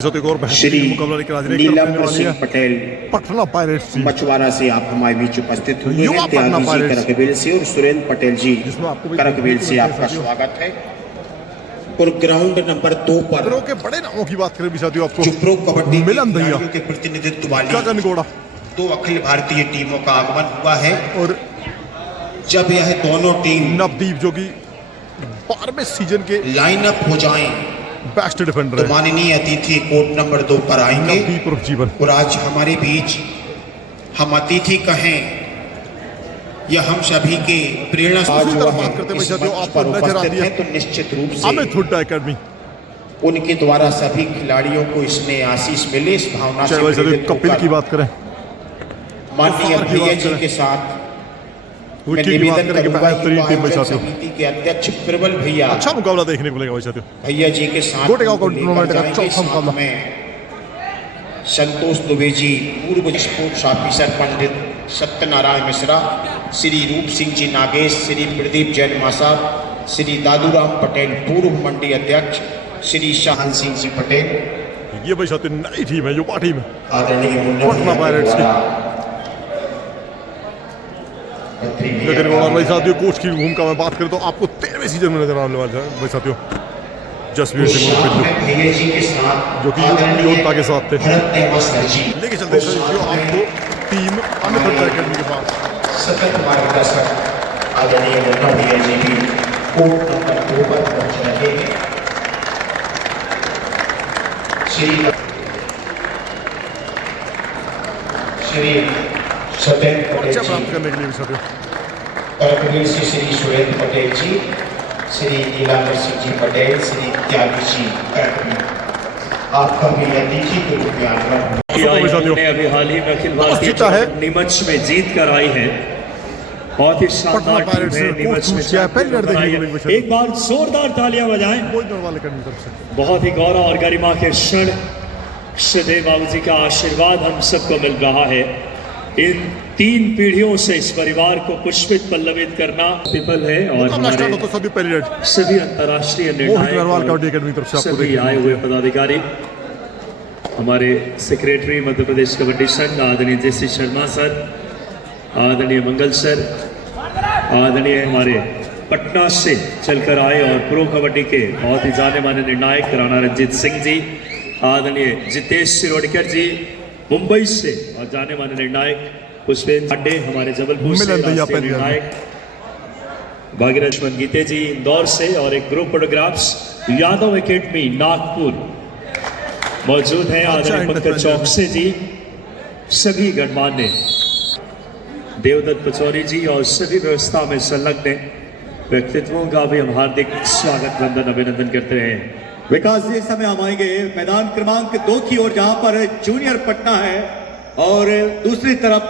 श्री नीलम Singh Patel Patna pirates मछुआरा से आप हमारे बीच उपस्थित हुए हैं। त्यागी जी करकबील से और सुरेंद्र पटेल जी करकबील से आपका स्वागत है। और ग्राउंड नंबर 2 पर के बड़े नामों की बात करें साथियों, आपको जुप्रो कबड्डी मिलन भैया के प्रतिनिधित्व वाली गगन गौड़ा 2 अखिल भारतीय टीमों का आगमन हुआ है। और जब यह दोनों टीम नवदीप जो कि 12वें सीजन के लाइनअप हो जाएं बेस्ट डिफेंडर तो माननीय अतिथि कोर्ट नंबर 2 पर आएंगे। नवदीप उर्फ जीवन और आज हमारे बीच हम अतिथि कहें या हम सभी के प्रेरणा बात करते हैं जो आपको नजर आती है तो निश्चित रूप से अमित हुड्डा एकेडमी उनके द्वारा सभी खिलाड़ियों को इसमें आशीष मिले, इस भावना से कपिल की बात करें, माननीय भैया जी के साथ मैं निवेदन करूंगा समिति के अध्यक्ष प्रबल भैया अच्छा मुकाबला देखने को मिलेगा भाई साथियों। भैया जी के साथ टूर्नामेंट का चौथा मुकाबला में संतोष दुबे जी, पूर्व स्पोर्ट्स ऑफिसर पंडित सत्यनारायण मिश्रा, श्री रूप सिंह जी नागेश, श्री प्रदीप जैन मासा, श्री दादूराम पटेल पूर्व मंडी अध्यक्ष, श्री शाहन सिंह जी पटेल। ये भाई साथियों नई टीम है, युवा टीम है आदरणीय पटना पायरेट्स की। लेकिन भाई साथियों कोच की भूमिका में बात करें तो आपको 13वें सीजन में नजर आने वाला है भाई साथियों जसवीर सिंह जो कि योद्धा के साथ थे। लेके चलते हैं आपको टीम अमित हुड्डा एकेडमी के पास सतत मार्गदर्शक आदरणीय मुन्ना भैया जी भी कोर्ट नंबर 2 पर पहुंच रहे हैं। श्री सत्येंद्र पटेल जी प्राप्त करने के लिए साथियों करकबील से श्री सुरेंद्र पटेल जी, श्री नीलम सिंह जी पटेल, श्री त्यागी जी करकबील आपका भी अतिथि के रूप में आगमन ने अभी हाल ही में अखिल भारतीय नीमच में जीत कर आई है। बहुत ही शानदार टीम है नीमच में। एक बार जोरदार तालियां बजाएं। बहुत ही गौरव और गरिमा के क्षण श्रीदेव बाबू जी का आशीर्वाद हम सबको मिल रहा है। इन 3 पीढ़ियों से इस परिवार को पुष्पित पल्लवित करना विफल है और सभी अंतर्राष्ट्रीय निर्णायक सभी आए हुए पदाधिकारी, हमारे सेक्रेटरी मध्य प्रदेश कबड्डी संघ आदरणीय जेसी शर्मा सर, आदरणीय मंगल सर, आदरणीय हमारे पटना से चलकर आए और प्रो कबड्डी के बहुत ही जाने माने निर्णायक राणा रंजीत सिंह जी, आदरणीय जितेश सिरोडकर जी मुंबई से और जाने माने निर्णायक पुष्पेंद्र पांडे हमारे जबलपुर से निर्णायक, भागीरथ गीते जी इंदौर से और एक group photographs Yadav academy Nagpur मौजूद हैं, आदरणीय पंकज चौकसे जी, सभी गणमान्य देवदत्त पचौरी जी और सभी व्यवस्था में संलग्न व्यक्तित्वों का भी हम हार्दिक स्वागत वंदन अभिनंदन करते हैं। विकास जी समय हम आएंगे मैदान क्रमांक 2 की ओर जहां पर जूनियर पटना है और दूसरी तरफ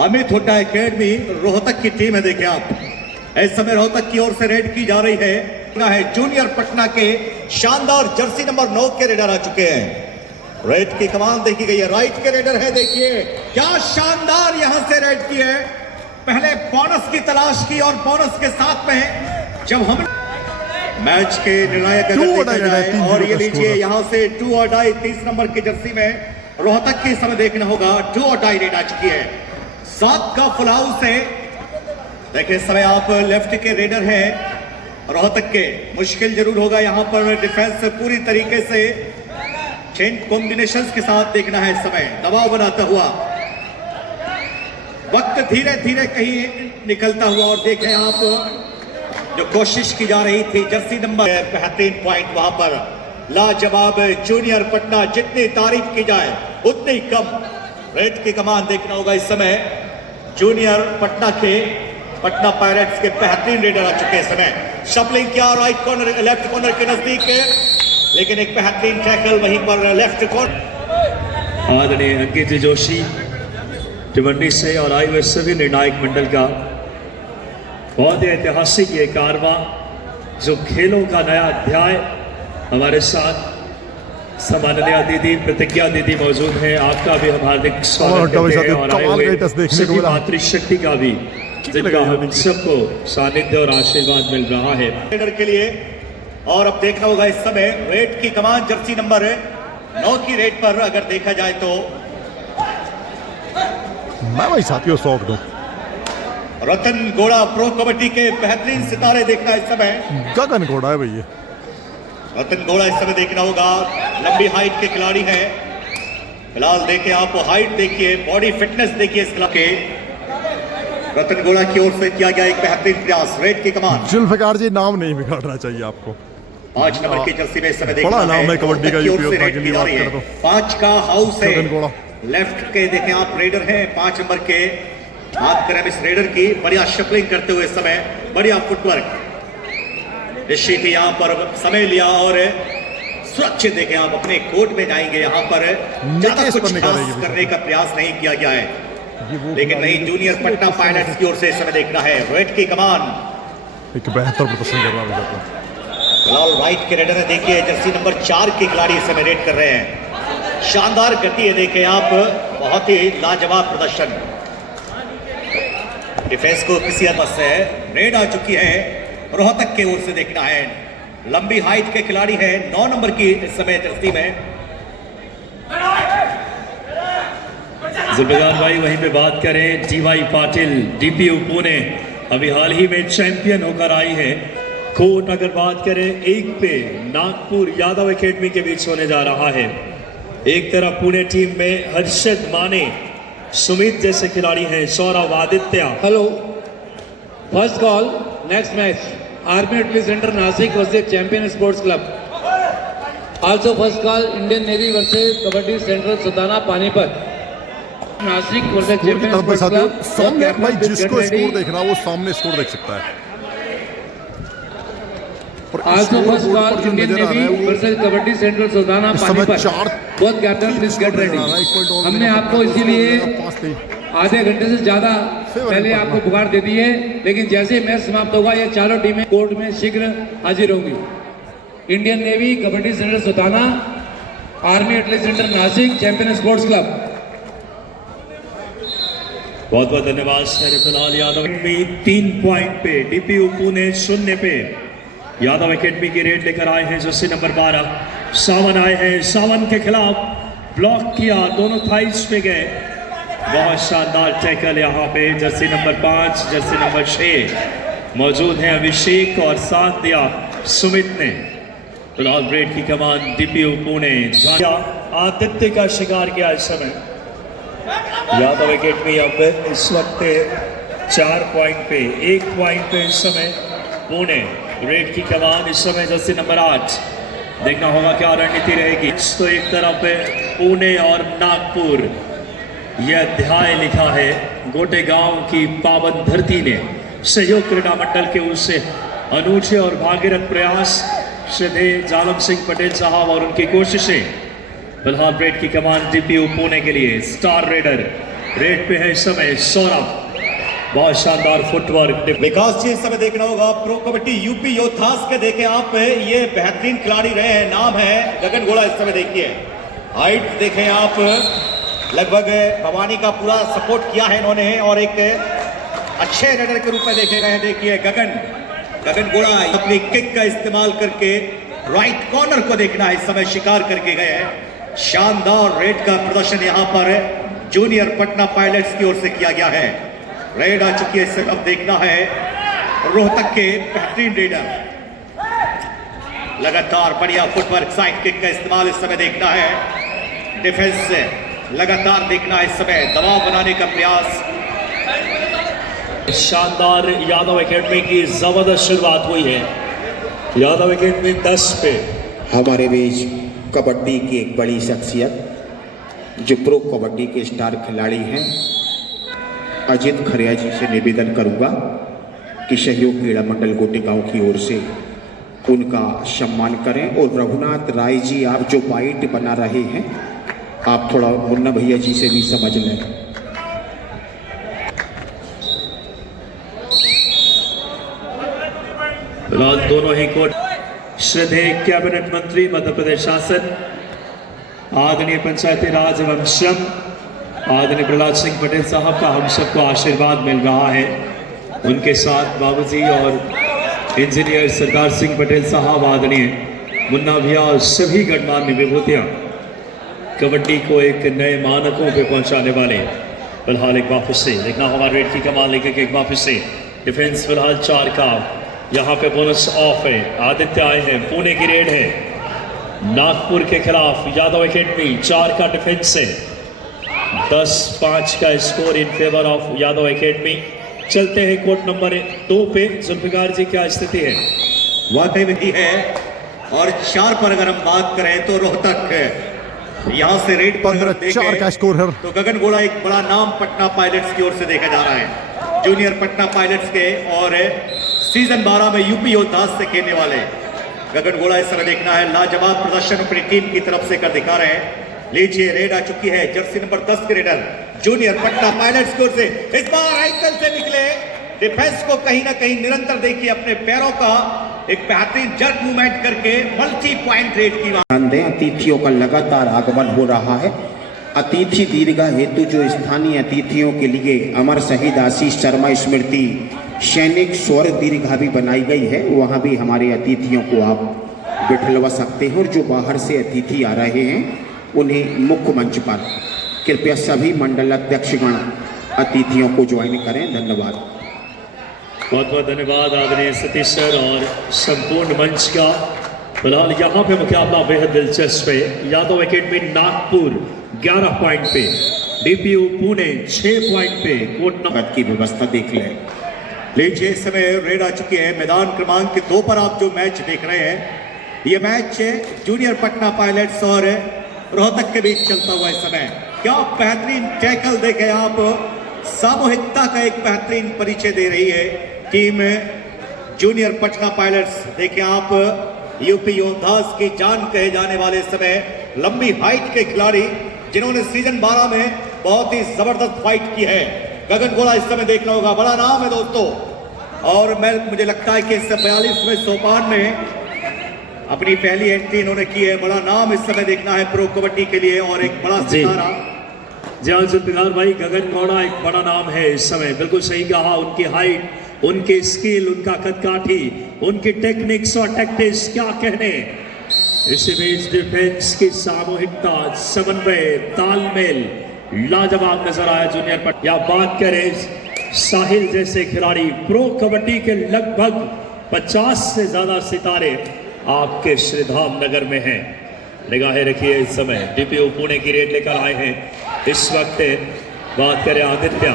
अमित हुड्डा एकेडमी रोहतक की टीम है। देखिए आप इस समय रोहतक की ओर से रेड की जा रही है जूनियर पटना के शानदार जर्सी नंबर 9 के रेडर आ चुके हैं। रेड की कमान देखी गई है, राइट के रेडर है, देखिए क्या शानदार यहां से रेड की है। पहले बोनस की तलाश की और बोनस के साथ में जब हम मैच के निर्णायक और ये लीजिए यहां से 2 और डाई 30 नंबर की जर्सी में रोहतक के समय देखना होगा 2 और डाई रेड आ चुकी है। 7 का फुल हाउस है। देखिए समय आप लेफ्ट के रेडर हैं रोहतक के, मुश्किल जरूर होगा यहां पर डिफेंस पूरी तरीके से चेन कॉम्बिनेशंस के साथ देखना है। इस समय दबाव बनाता हुआ वक्त धीरे धीरे कहीं निकलता हुआ और देखें आप जो कोशिश की जा रही थी जर्सी नंबर बेहतरीन पॉइंट वहां पर लाजवाब जूनियर पटना, जितनी तारीफ की जाए उतनी कम। रेड की कमान देखना होगा इस समय जूनियर पटना के, पटना पायरेट्स के बेहतरीन रेडर आ चुके हैं। समय शफलिंग किया राइट कॉर्नर लेफ्ट कॉर्नर के नजदीक है, लेकिन एक बेहतरीन टैकल वहीं पर लेफ्ट कॉर्नर। आदरणीय अंकित जोशी भिवंडी से और आए हुए सभी निर्णायक मंडल का बहुत ही ऐतिहासिक ये कारवां जो खेलों का नया अध्याय हमारे साथ सम्माननीय दीदी प्रतिज्ञा दीदी मौजूद हैं, आपका भी हम हार्दिक स्वागत करते हैं और आए हुए सभी मातृशक्ति का भी जिनका हम सबको सानिध्य और आशीर्वाद मिल रहा है। के लिए और अब देखना होगा इस समय रेड की कमान जर्सी नंबर 9 की रेड पर अगर देखा जाए तो मैं भाई साथियों शौक दूं रतन घोड़ा प्रो कबड्डी के बेहतरीन सितारे देखना इस समय। गगन घोड़ा है भैया। रतन घोड़ा इस समय देखना होगा, लंबी हाइट के खिलाड़ी है। फिलहाल देखिए आप हाइट देखिए, बॉडी फिटनेस देखिए इस खिलाड़ी के। रतन घोड़ा की ओर से किया गया एक बेहतरीन प्रयास, रेड की कमान। जुल्फिकार जी नाम नहीं बिगाड़ना चाहिए आपको। 5 नंबर की जर्सी में इस समय बड़ा नाम है कबड्डी का यूपी योद्धा के लिए बात करें तो 5 का हाउस है। गगन घोड़ा लेफ्ट के देखें आप रेडर हैं 5 नंबर के। बात करें इस रेडर की, बढ़िया शफलिंग करते हुए इस समय, बढ़िया फुटवर्क। ऋषि के यहाँ पर समय लिया और सुरक्षित देखें आप अपने कोर्ट में जाएंगे। यहाँ पर ज्यादा कुछ खास करने का प्रयास नहीं किया गया है, लेकिन नहीं जूनियर पटना पायलट्स की ओर से इस समय देखना है रेड की कमान। एक बेहतर प्रदर्शन कर रहा है। फिलहाल राइट के रेडर है देखिए, जर्सी नंबर 4 के खिलाड़ी इस समय रेड कर रहे हैं। शानदार गति है देखें आप, बहुत ही लाजवाब प्रदर्शन। डिफेंस को किसी हद से रेड आ चुकी है, रोहतक के ओर से देखना है। लंबी हाइट के खिलाड़ी है 9 नंबर की इस समय जर्सी में। जुल्फिकार भाई वहीं पे बात करें, जीवाई पाटिल डीपीयू पुणे अभी हाल ही में चैंपियन होकर आई है। कोर्ट अगर बात करें 1 पे नागपुर यादव एकेडमी के बीच होने जा रहा है। एक तरफ पुणे टीम में हर्षद माने, सुमित जैसे खिलाड़ी हैं, Saurabh Aditya. Hello, first call next match Army athlete centre Nashik versus champion sports club. Also first call Indian Navy versus kabaddi central Sultana Panipat. Nashik versus champion sports club. सामने भाई जिसको स्कोर देखना वो सामने स्कोर देख सकता है। Also first call Indian Navy versus kabaddi central Sultana Panipat. Both captain please get ready. हमने आपको इसीलिए आधे घंटे से ज्यादा पहले आपको पुकार दे दी है, लेकिन जैसे ही मैच समाप्त होगा ये चारों टीमें कोर्ट में शीघ्र हाजिर होंगी। Indian Navy kabaddi centre Sultana, Army athlete centre Nashik, champion sports club. बहुत बहुत धन्यवाद सर। फिलहाल यादव में 3 पॉइंट पे, डीपीयू पुणे 0 पे यादव एकेडमी की रेड लेकर आए हैं। जर्सी नंबर 12 सावन आए हैं, सावन के खिलाफ ब्लॉक किया, दोनों थाइस पे गए। बहुत शानदार टैकल यहाँ पे। जर्सी नंबर 5 जर्सी नंबर 6 मौजूद है अभिषेक और साथ दिया सुमित ने। फिलहाल रेड की कमान डीपीयू पुणे। आदित्य का शिकार किया इस समय। यादव एकेडमी अब इस वक्त 4 पॉइंट पे, 1 पॉइंट पे इस समय पुणे। रेड की कमान इस समय जर्सी नंबर 8। देखना होगा क्या रणनीति रहेगी। तो एक तरफ पुणे और नागपुर, यह अध्याय लिखा है गोटेगांव की पावन धरती ने। सहयोग क्रीडा मंडल के उससे अनूठे और भागीरथ प्रयास, श्रद्धेय जालम सिंह पटेल साहब और उनकी कोशिशें। फिलहाल रेड की कमान डीपीयू पुणे के लिए। स्टार रेडर रेड पे है इस समय सौरभ, बहुत शानदार फुटवर्क। विकास जी इस समय देखना होगा प्रो कबड्डी यूपी योद्धास के देखें आप, ये बेहतरीन खिलाड़ी रहे हैं। नाम है गगन घोड़ा। इस समय देखिए हाइट देखें आप, लगभग भवानी का पूरा सपोर्ट किया है इन्होंने और एक अच्छे रेडर के रूप में देखे गए हैं। देखिए गगन घोड़ा अपनी किक का इस्तेमाल करके राइट कॉर्नर को देखना है इस समय शिकार करके गए हैं। शानदार रेड का प्रदर्शन यहाँ पर जूनियर पटना पायलट्स की ओर से किया गया है। रेड आ चुकी है इस समय, अब देखना है रोहतक के बेहतरीन रेडर। लगातार बढ़िया फुटवर्क, साइड किक का इस्तेमाल इस समय देखना है। डिफेंस से लगातार देखना है इस समय, दबाव बनाने का प्रयास। शानदार यादव एकेडमी की जबरदस्त शुरुआत हुई है। यादव एकेडमी 10 पे। हमारे बीच कबड्डी की एक बड़ी शख्सियत जो प्रो कबड्डी के स्टार खिलाड़ी हैं, अजित खरिया जी से निवेदन करूंगा कि सहयोग क्रीड़ा मंडल गोटेगांव की ओर से उनका सम्मान करें। और रघुनाथ राय जी, आप जो बाइट बना रहे हैं, आप थोड़ा मुन्ना भैया जी से भी समझ लें। फिलहाल दोनों ही कोर्ट। श्रद्धेय कैबिनेट मंत्री मध्य प्रदेश शासन, आदरणीय पंचायती राज एवं श्रम, आदरणीय प्रहलाद सिंह पटेल साहब का हम सबको आशीर्वाद मिल रहा है। उनके साथ बाबूजी और इंजीनियर सरदार सिंह पटेल साहब, आदरणीय मुन्ना भैया और सभी गणमान्य विभूतियां कबड्डी को एक नए मानकों पे पहुंचाने वाले। फिलहाल एक बार फिर से देखना होगा रेड की कमान लेकर एक बार फिर से डिफेंस फिलहाल 4 का, यहाँ पे बोनस ऑफ है। आदित्य आए हैं, पुणे की रेड है नागपुर के खिलाफ। यादव एकेडमी 4 का डिफेंस है, 10-5 का score in favour of Yadav academy. चलते हैं कोर्ट नंबर 2 पे। जुल्फिकार जी, क्या स्थिति है? वाकई में ही है। और 4 पर अगर हम बात करें तो रोहतक है, यहाँ से रेड पर 15-4 का स्कोर है। तो गगन गोला एक बड़ा नाम पटना पायलट्स की ओर से देखा जा रहा है, जूनियर पटना पायलट्स के, और सीजन 12 में यूपी योद्धास से खेलने वाले गगन गोला इस समय देखना है। लाजवाब प्रदर्शन अपनी टीम की तरफ से कर दिखा रहे हैं। लीजिए, रेड आ चुकी है, जर्सी नंबर 10 के रेडर जूनियर पटना पायलट्स की ओर से। इस बार एंकल से निकले, डिफेंस को कहीं ना कहीं निरंतर देखिए अपने पैरों का एक बेहतरीन जर्क मूवमेंट करके मल्टी पॉइंट रेड की। अतिथियों का लगातार आगमन हो रहा है। अतिथि दीर्घा हेतु जो स्थानीय अतिथियों के लिए अमर शहीद आशीष शर्मा स्मृति सैनिक स्वर्ग दीर्घा भी बनाई गई है, वहाँ भी हमारे अतिथियों को आप बिठलवा सकते हैं। और जो बाहर से अतिथि आ रहे हैं उन्हें मुख्य मंच पर कृपया सभी मंडल अध्यक्षगण अतिथियों को ज्वाइन करें। धन्यवाद। बहुत बहुत धन्यवाद आदरणीय सतीश सर और संपूर्ण मंच का। फिलहाल यहाँ पे मुकाबला बेहद दिलचस्प है। यादव एकेडमी नागपुर 11 पॉइंट पे, डीपीयू पुणे 6 पॉइंट पे। कोर्ट नंबर की व्यवस्था देख लें। लीजिए, इस समय रेड आ चुकी है। मैदान क्रमांक 2 पर आप जो मैच देख रहे हैं, ये मैच जूनियर पटना पायलट्स और रोहतक के बीच चलता हुआ इस समय। क्या बेहतरीन टैकल देखे आप, सामूहिकता का एक बेहतरीन परिचय दे रही है टीम जूनियर पटना पायलट्स। देखिए आप, यूपी योद्धास की जान कहे जाने वाले समय लंबी हाइट के खिलाड़ी जिन्होंने सीजन 12 में बहुत ही जबरदस्त फाइट की है। गगन गोला इस समय देखना होगा, बड़ा नाम है दोस्तों। और मुझे लगता है कि इस 42वें सोपान में अपनी पहली एंट्री इन्होंने की है। बड़ा नाम इस समय देखना है प्रो कबड्डी के लिए, और एक बड़ा सितारा। जी हाँ जुल्फिकार भाई, गगन गौड़ा एक बड़ा नाम है इस समय। बिल्कुल सही कहा, उनकी हाइट, उनकी स्किल, उनका कदकाठी, उनकी टेक्निक्स और टैक्टिक्स, क्या कहने। इसी बीच डिफेंस की सामूहिकता, समन्वय, तालमेल लाजवाब नजर आया जूनियर पट। या बात करें साहिल जैसे खिलाड़ी, प्रो कबड्डी के लगभग 50 से ज्यादा सितारे आपके श्रीधाम नगर में हैं। निगाहें रखिए, इस समय डीपीयू पुणे की रेड लेकर आए हैं। इस वक्त बात करें आदित्य,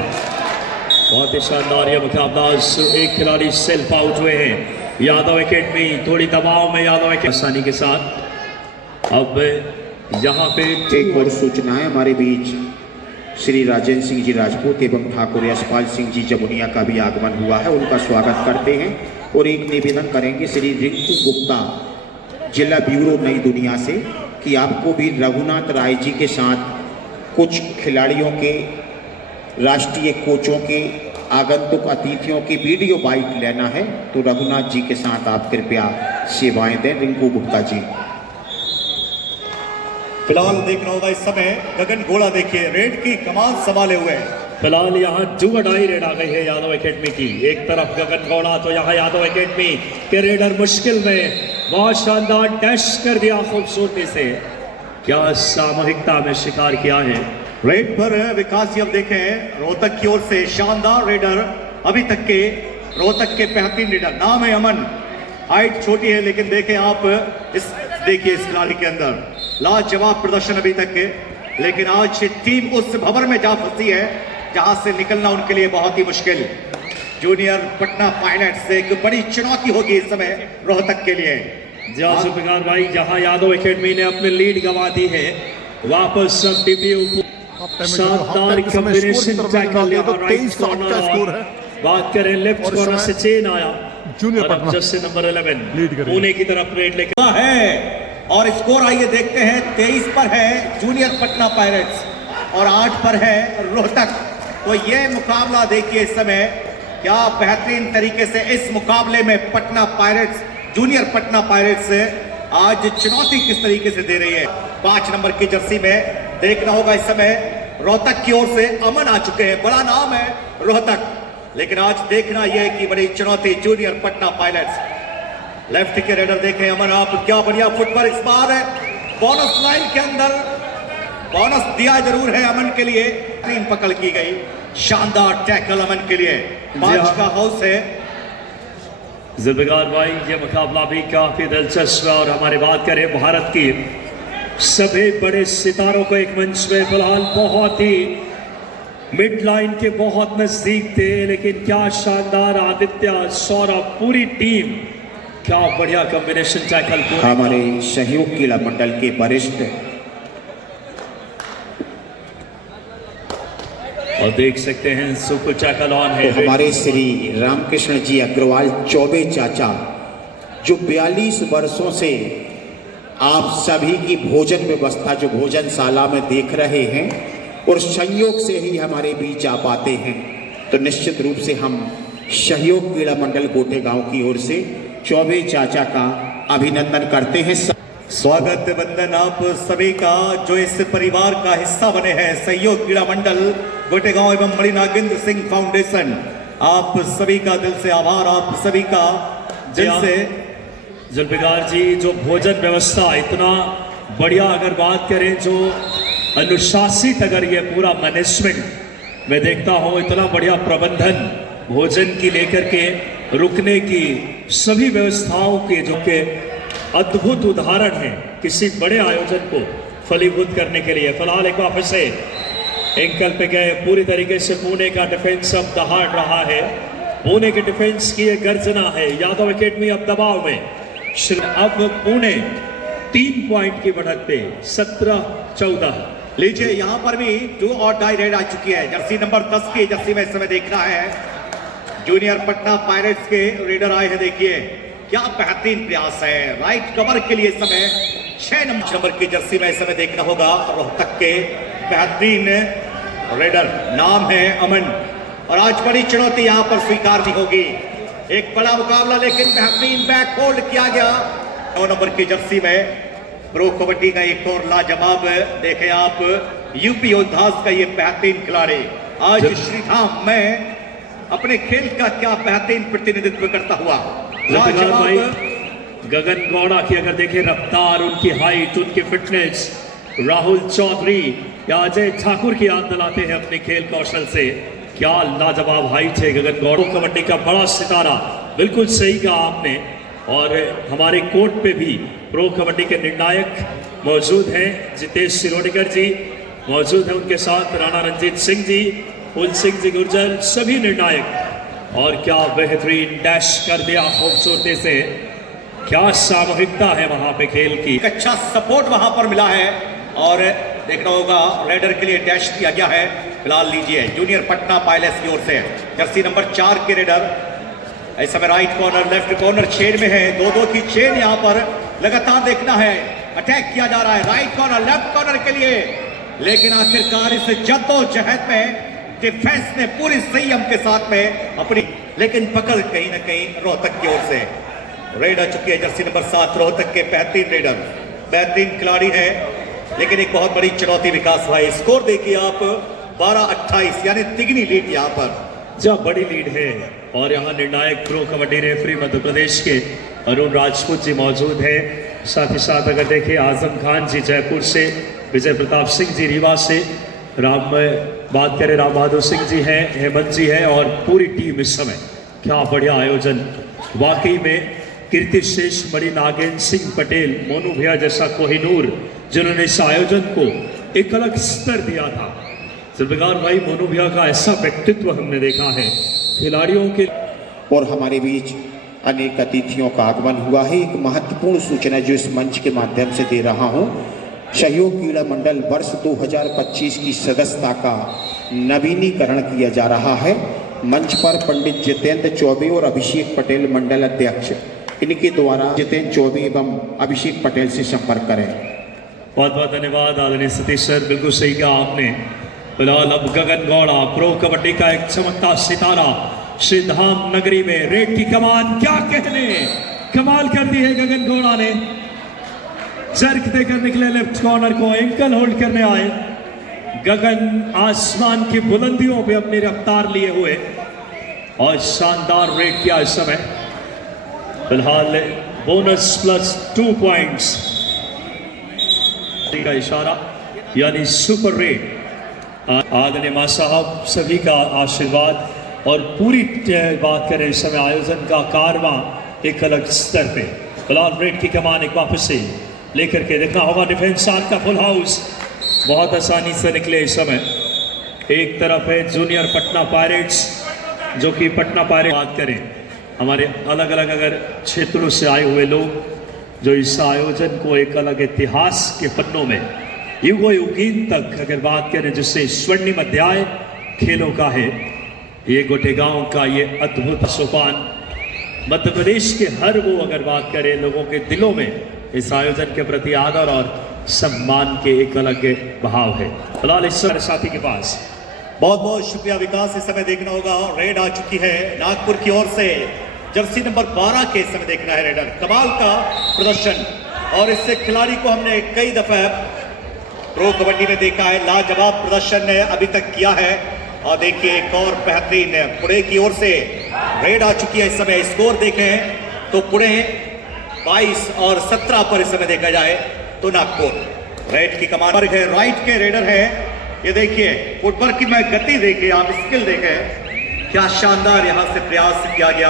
बहुत ही शानदार यह मुकाबला। एक खिलाड़ी सेल्फ आउट हुए हैं। यादव एकेडमी थोड़ी दबाव में, यादव एकेडमी आसानी के साथ। अब यहाँ पे एक और सूचना है, हमारे बीच श्री राजेंद्र सिंह जी राजपूत एवं ठाकुर यशपाल सिंह जी जमुनिया का भी आगमन हुआ है, उनका स्वागत करते हैं। और एक निवेदन करेंगे श्री रिंकू गुप्ता, जिला ब्यूरो नई दुनिया से, कि आपको भी रघुनाथ राय जी के साथ कुछ खिलाड़ियों के, राष्ट्रीय कोचों के, आगंतुक अतिथियों की वीडियो बाइट लेना है, तो रघुनाथ जी के साथ आप कृपया सेवाएं दें। रिंकू गुप्ता जी। फिलहाल देखना होगा इस समय गगन गोला, देखिए रेड की कमान संभाले हुए हैं। फिलहाल यहाँ जुगड़ाई रेड आ गई है यादव एकेडमी की। एक तरफ गगन गौड़ा, तो यहाँ यादव एकेडमी के रेडर मुश्किल में, बहुत शानदार डैश कर दिया खूबसूरती से। क्या सामूहिकता में शिकार किया है। रेड पर विकास जी अब देखें, रोहतक की ओर से शानदार रेडर, अभी तक के रोहतक के बेहतरीन रेडर, नाम है अमन। हाइट छोटी है लेकिन देखें आप, देखिए इस खिलाड़ी के अंदर लाजवाब प्रदर्शन अभी तक के। लेकिन आज टीम उस भंवर में जा फंसी है जहां से निकलना उनके लिए बहुत ही मुश्किल। जूनियर पटना पायलट्स से एक बड़ी चुनौती होगी इस समय रोहतक के लिए। जुल्फिकार भाई, जहां यादव एकेडमी ने अपनी लीड गंवा दी है, वापस सब डीपीयू शानदार कॉम्बिनेशन टैकल यहाँ राइट कॉर्नर। बात करें लेफ्ट कॉर्नर से चेन आया, junior Patna Jersey number 11 Pune की तरफ रेड लेकर है। और स्कोर आइए देखते हैं, 23 पर है जूनियर पटना पायलट्स और 8 पर है रोहतक। तो ये मुकाबला देखिए इस समय, क्या बेहतरीन तरीके से इस मुकाबले में Patna pilots, junior Patna pilots आज चुनौती किस तरीके से दे रही है। 5 नंबर की जर्सी में देखना होगा इस समय रोहतक की ओर से अमन आ चुके हैं, बड़ा नाम है रोहतक। लेकिन आज देखना यह कि बड़ी चुनौती जूनियर पटना पायलट्स। लेफ्ट के रेडर देखें अमन, आप क्या बढ़िया फुटवर्क इस बार है। बोनस लाइन के अंदर बोनस दिया जरूर है अमन के लिए। तीन पकड़ की गई, शानदार टैकल अमन के लिए। 5 का हाउस है। जुल्फिकार भाई, ये मुकाबला भी काफी दिलचस्प है। और हमारी बात करें भारत की, सभी बड़े सितारों को एक मंच में फिलहाल बहुत ही मिड लाइन के बहुत नजदीक थे, लेकिन क्या शानदार आदित्य, सौरभ, पूरी टीम, क्या बढ़िया कॉम्बिनेशन टैकल। हमारे सहयोग क्रीड़ा मंडल के वरिष्ठ और देख सकते हैं सुपर टैकल ऑन है। तो हमारे श्री रामकृष्ण जी अग्रवाल चौबे चाचा, जो 42 वर्षों से आप सभी की भोजन व्यवस्था जो भोजनशाला में देख रहे हैं और संयोग से ही हमारे बीच आ पाते हैं, तो निश्चित रूप से हम सहयोग क्रीड़ा मंडल गोटेगांव की ओर से चौबे चाचा का अभिनंदन करते हैं। स्वागत वंदन आप सभी का जो इस परिवार का हिस्सा बने हैं। सहयोग क्रीड़ा मंडल गोटेगांव एवं मणि नागेंद्र सिंह फाउंडेशन, आप सभी का दिल से आभार, आप सभी का दिल से। जुल्फिकार जी, जो भोजन व्यवस्था इतना बढ़िया, अगर बात करें जो अनुशासित, अगर ये पूरा मैनेजमेंट मैं देखता हूँ, इतना बढ़िया प्रबंधन भोजन की लेकर के रुकने की सभी व्यवस्थाओं के जो के अद्भुत उदाहरण है किसी बड़े आयोजन को फलीभूत करने के लिए। फिलहाल एक वापस से एंकल पे गए, पूरी तरीके से पुणे का डिफेंस अब दहाड़ रहा है। पुणे के डिफेंस की एक गर्जना है। यादव एकेडमी अब दबाव में। अब पुणे 3 पॉइंट की बढ़त पे 17-14। लीजिए यहाँ पर भी 2 और डाई रेड आ चुकी है। जर्सी नंबर 10 की जर्सी में इस समय देखना है जूनियर पटना पायरेट्स के रेडर आए हैं। देखिए क्या बेहतरीन प्रयास है राइट कवर के लिए। समय 6 नंबर की जर्सी में इस समय देखना होगा रोहतक के बेहतरीन रेडर, नाम है अमन। और आज बड़ी चुनौती यहाँ पर स्वीकारनी होगी। एक बड़ा मुकाबला, लेकिन बेहतरीन बैक होल्ड किया गया। 9 नंबर की जर्सी में प्रो कबड्डी का एक और लाजवाब देखें आप, यूपी योद्धास का ये बेहतरीन खिलाड़ी आज श्रीधाम में अपने खेल का क्या बेहतरीन प्रतिनिधित्व करता हुआ। भाई गगन गौड़ा की अगर देखें रफ्तार, उनकी हाइट, उनकी फिटनेस, राहुल चौधरी या अजय ठाकुर की याद दिलाते हैं अपने खेल कौशल से। क्या लाजवाब हाइट है गगन गौड़ा, कबड्डी का बड़ा सितारा। बिल्कुल सही कहा आपने। और हमारे कोर्ट पे भी प्रो कबड्डी के निर्णायक मौजूद हैं, जितेश सिरोडकर जी मौजूद हैं, उनके साथ राणा रंजीत सिंह जी, फूल सिंह जी गुर्जर, सभी निर्णायक। और क्या बेहतरीन डैश कर दिया खूबसूरती से। क्या सामूहिकता है वहां पे खेल की। अच्छा सपोर्ट वहां पर मिला है। और देखना होगा रेडर के लिए डैश दिया गया है। फिलहाल लीजिए जूनियर पटना पायलट्स की ओर से जर्सी नंबर 4 के रेडर इस समय right corner left corner chain में है। 2-2 की चेन यहाँ पर लगातार देखना है। अटैक किया जा रहा है राइट कॉर्नर लेफ्ट कॉर्नर के लिए, लेकिन आखिरकार इस जद्दोजहद में डिफेंस ने पूरी संयम के साथ में अपनी, लेकिन पकड़ कहीं ना कहीं रोहतक की ओर से रेड आ चुकी है। जर्सी नंबर 7 रोहतक के बेहतरीन रेडर, बेहतरीन खिलाड़ी है, लेकिन एक बहुत बड़ी चुनौती विकास भाई। स्कोर देखिए आप 12-28 यानी तिगनी लीड यहाँ पर, जब बड़ी लीड है। और यहाँ निर्णायक प्रो कबड्डी रेफरी मध्य प्रदेश के अरुण राजपूत जी मौजूद हैं। साथ ही साथ अगर देखें आजम खान जी जयपुर से, विजय प्रताप सिंह जी रीवा से, बात करें राम बहादुर सिंह जी हैं, हेमंत जी हैं, और पूरी टीम इस समय। क्या बढ़िया आयोजन वाकई में। कीर्ति श्रेष्ठ मणि नागेंद्र सिंह पटेल, मोनू भैया जैसा कोहिनूर, जिन्होंने इस आयोजन को एक अलग स्तर दिया था। जुल्फिकार भाई, मोनू भैया का ऐसा व्यक्तित्व हमने देखा है खिलाड़ियों के। और हमारे बीच अनेक अतिथियों का आगमन हुआ है। एक महत्वपूर्ण सूचना जो इस मंच के माध्यम से दे रहा हूं, सहयोग क्रीड़ा मंडल वर्ष 2025 की सदस्यता का नवीनीकरण किया जा रहा है। मंच पर पंडित जितेंद्र चौबे और अभिषेक पटेल मंडल अध्यक्ष, इनके द्वारा जितेंद्र चौबे एवं अभिषेक पटेल से संपर्क करें। बहुत बहुत धन्यवाद आदरणीय सतीश सर, बिल्कुल सही कहा आपने। फिलहाल अब गगन गौड़ा प्रो कबड्डी का एक चमकता सितारा श्रीधाम नगरी में रेड की कमान, क्या कहने, कमाल कर दी है गगन गौड़ा ने। जर्क देकर निकले लेफ्ट कॉर्नर को, एंकल होल्ड करने आए। गगन आसमान की बुलंदियों पे अपनी रफ्तार लिए हुए और शानदार रेड किया इस समय। फिलहाल बोनस प्लस 2 पॉइंट्स का इशारा यानी सुपर रेड। आदरणीय मां साहब सभी का आशीर्वाद और पूरी बात करें इस समय आयोजन का कारवां एक अलग स्तर पे। फिलहाल रेड की कमान एक वापस से लेकर के देखना होगा डिफेंस आर्ट का फुल हाउस बहुत आसानी से निकले इस समय। एक तरफ है जूनियर पटना पायरेट्स जो कि पटना पायरेट बात करें हमारे अलग अलग अगर क्षेत्रों से आए हुए लोग जो इस आयोजन को एक अलग इतिहास के पन्नों में युगो युगीन तक अगर बात करें जिससे स्वर्णिम अध्याय खेलों का है ये गोटेगांव का ये अद्भुत सोपान मध्य प्रदेश के हर वो अगर बात करें लोगों के दिलों में इस आयोजन के प्रति आदर और सम्मान के एक अलग भाव है। फिलहाल इस समय साथी के पास बहुत बहुत शुक्रिया विकास। इस समय देखना होगा रेड आ चुकी है नागपुर की ओर से जर्सी नंबर 12 के इस समय देखना है रेडर कमाल का प्रदर्शन और इससे खिलाड़ी को हमने कई दफा प्रो कबड्डी में देखा है लाजवाब प्रदर्शन ने अभी तक किया है। और देखिए एक और बेहतरीन पुणे की ओर से रेड आ चुकी है। इस समय स्कोर देखें तो पुणे 22 और 17 पर इस समय देखा जाए तो नागपुर रेड की कमान पर है राइट के रेडर है। ये देखिए फुटवर्क की मैं गति देखे आप स्किल देखें क्या शानदार यहां से प्रयास किया गया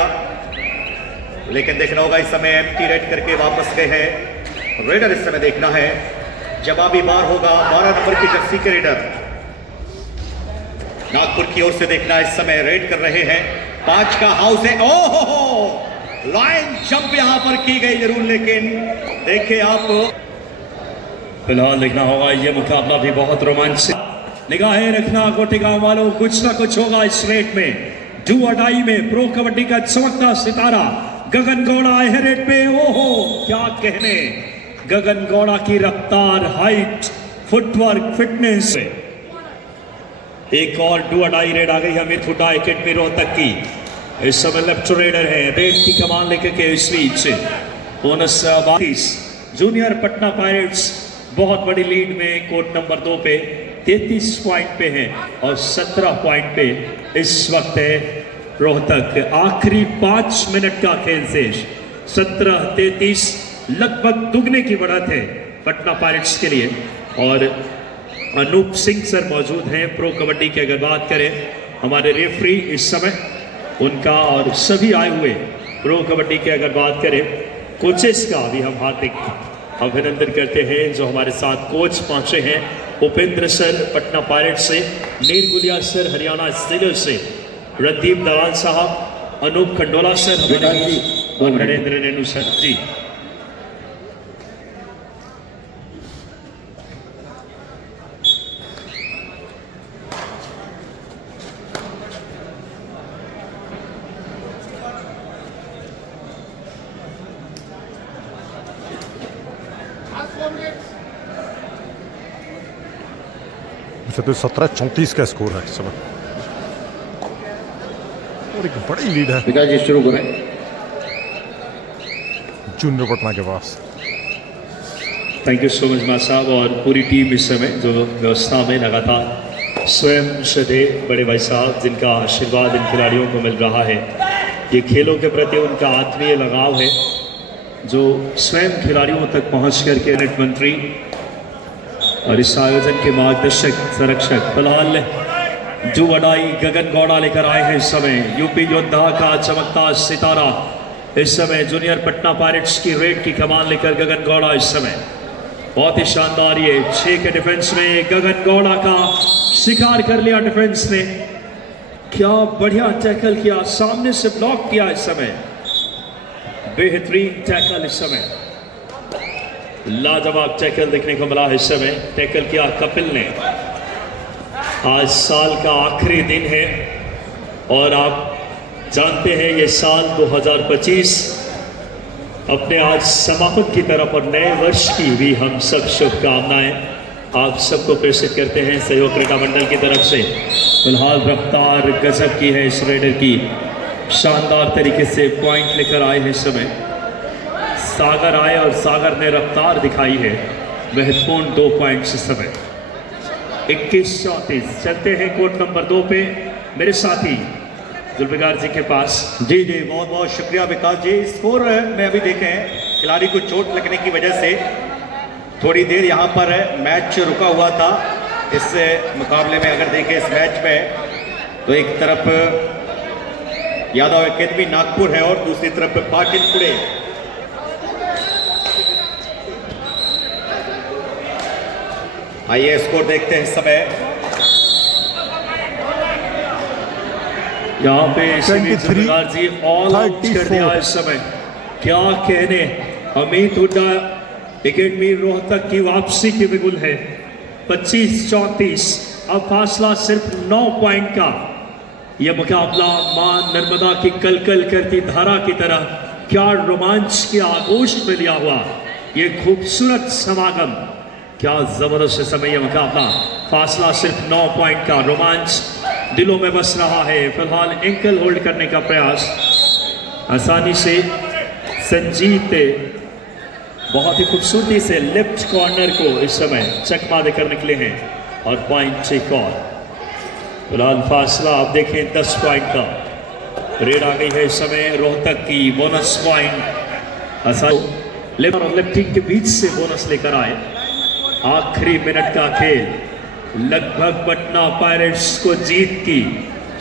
लेकिन देखना होगा इस समय एम्प्टी रेड करके वापस गए हैं रेडर। इस समय देखना है जवाबी बार होगा 12 नंबर की जर्सी के रेडर नागपुर की ओर से देखना इस समय रेड कर रहे हैं 5 का हाउस है। ओहो लाइन जंप यहां पर की गई जरूर लेकिन देखिए आप फिलहाल देखना होगा ये मुकाबला भी बहुत रोमांचक निगाहें रखना गोटेगांव वालों कुछ ना कुछ होगा इस रेड में डू और डाई में प्रो कबड्डी का चमकता सितारा गगन गौड़ा है रेड पे। ओहो क्या कहने गगन गौड़ा की रफ्तार हाइट फुटवर्क फिटनेस एक और डू और डाई रेड आ गई हमें थुटा एकेडमी रोहतक की। इस समय लेफ्ट रेडर है रेड की कमान लेकर के इस बीच बोनस 32 जूनियर पटना पायरेट्स बहुत बड़ी लीड में कोर्ट नंबर 2 पे 33 पॉइंट पे हैं और 17 पॉइंट पे इस वक्त है रोहतक। आखिरी 5 मिनट का खेल शेष 17-33 लगभग दुगने की बढ़त है पटना पायरेट्स के लिए। और अनूप सिंह सर मौजूद हैं प्रो कबड्डी की अगर बात करें हमारे रेफरी इस समय उनका और सभी आए हुए प्रो कबड्डी की अगर बात करें कोचेस का भी हम हार्दिक अभिनंदन करते हैं जो हमारे साथ कोच पहुंचे हैं उपेंद्र सर पटना पायरेट से नीर गुलिया सर हरियाणा स्टीलर्स से रणदीप दवाल साहब अनूप खंडोला सर और नरेंद्र रेणु सर जी। तो 17-34 का स्कोर है इस समय और एक बड़ी लीड है विकास जी शुरू करें जूनियर पटना के पास। थैंक यू सो मच मां साहब और पूरी टीम इस समय जो व्यवस्था में लगातार स्वयं श्रद्धे बड़े भाई साहब जिनका आशीर्वाद इन खिलाड़ियों को मिल रहा है। ये खेलों के प्रति उनका आत्मीय लगाव है जो स्वयं खिलाड़ियों तक पहुँच करके नेट मंत्री और इस आयोजन के मार्गदर्शक संरक्षक फिलहाल जो वडाई गगन गौड़ा लेकर आए हैं इस समय यूपी योद्धा का चमकता सितारा इस समय जूनियर पटना पायरेट्स की रेड की कमान लेकर गगन गौड़ा इस समय बहुत ही शानदार ये 6 के डिफेंस में गगन गौड़ा का शिकार कर लिया डिफेंस ने क्या बढ़िया टैकल किया सामने से ब्लॉक किया इस समय बेहतरीन टैकल इस समय लाजवाब टैकल देखने को मिला इस समय टैकल किया कपिल ने। आज साल का आखिरी दिन है और आप जानते हैं ये साल 2025 अपने आज समापन की तरफ और नए वर्ष की भी हम सब शुभकामनाएं आप सबको प्रेषित करते हैं सहयोग क्रीड़ा मंडल की तरफ से। फिलहाल रफ्तार गजब की है इस रेडर की शानदार तरीके से पॉइंट लेकर आए हैं इस समय सागर आए और सागर ने रफ्तार दिखाई है महत्वपूर्ण 2 पॉइंट्स इस समय 21-34 चलते हैं कोर्ट नंबर 2 पे मेरे साथी जुल्फिकार जी के पास। जी जी, बहुत बहुत शुक्रिया विकास जी। स्कोर में अभी देखें, खिलाड़ी को चोट लगने की वजह से थोड़ी देर यहाँ पर मैच रुका हुआ था। इस मुकाबले में अगर देखें इस मैच में, तो एक तरफ यादव एकेडमी नागपुर है और दूसरी तरफ पाटिल पुणे। आइए स्कोर देखते हैं इस समय। यहाँ पे जुल्फिकार जी ऑल आउट कर दिया इस समय। क्या कहने, अमित हुड्डा एकेडमी रोहतक की वापसी की बिगुल है। 25-34, अब फासला सिर्फ 9 पॉइंट का। यह मुकाबला मां नर्मदा की कलकल करती धारा की तरह क्या रोमांच के आगोश में लिया हुआ ये खूबसूरत समागम, क्या जबरदस्त समय यह मुकाबला। फासला सिर्फ 9 पॉइंट का, रोमांच दिलों में बस रहा है। फिलहाल एंकल होल्ड करने का प्रयास आसानी से संजीत बहुत ही खूबसूरती से लेफ्ट कॉर्नर को इस समय चकमा देकर निकले हैं और पॉइंट चेक और। फिलहाल फासला आप देखें 10 पॉइंट का। रेड आ गई है इस समय रोहतक की, बोनस पॉइंट आसानी लेफ्ट और लेफ्टिंग के बीच से बोनस लेकर आए। आखिरी मिनट का खेल, लगभग पटना पायरेट्स को जीत की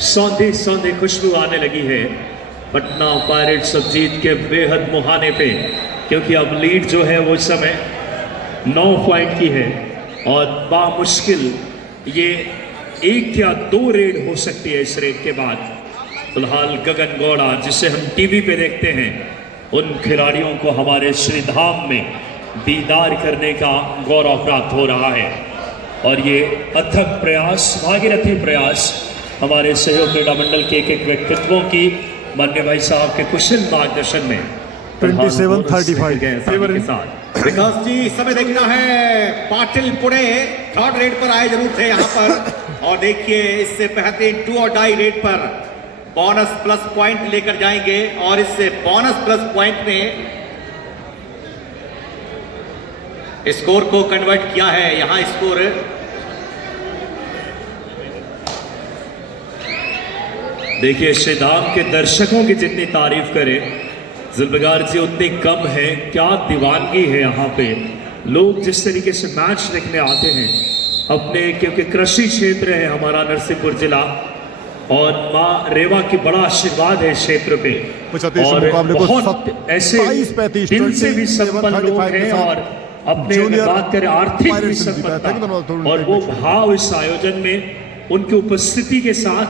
सौंधी सौंधी खुशबू आने लगी है। पटना पायरेट्स अब जीत के बेहद मुहाने पे, क्योंकि अब लीड जो है वो इस समय 9 पॉइंट की है और बामुश्किल ये 1 या 2 रेड हो सकती है इस रेड के बाद। फिलहाल गगन गौड़ा, जिसे हम टीवी पे देखते हैं, उन खिलाड़ियों को हमारे श्रीधाम में दीदार करने का गौरव प्राप्त हो रहा है। और ये अथक प्रयास, भागीरथी प्रयास हमारे सहयोग क्रीड़ा मंडल के एक व्यक्तित्वों की मान्य भाई साहब के कुशल मार्गदर्शन में 27-35 के साथ। विकास जी, समय देखना है पाटिल पुणे थर्ड रेड पर आए जरूर थे यहाँ पर, और देखिए इससे बेहतरीन 2 और डाई रेड पर बोनस प्लस पॉइंट लेकर जाएंगे। और इससे बोनस प्लस पॉइंट में स्कोर को कन्वर्ट किया है। यहां स्कोर देखिए, श्रीधाम के दर्शकों की जितनी तारीफ करें जुल्फिकार जी उतनी कम है। क्या दीवानगी है यहाँ पे। लोग जिस तरीके से मैच देखने आते हैं अपने, क्योंकि कृषि क्षेत्र है हमारा नरसिंहपुर जिला और माँ रेवा की बड़ा आशीर्वाद है इस क्षेत्र पे। और बहुत ऐसे दिल से भी संपन्न लोग हैं और अपने बात करें आर्थिक भी संपन्नता, और वो भाव इस आयोजन में उनकी उपस्थिति के साथ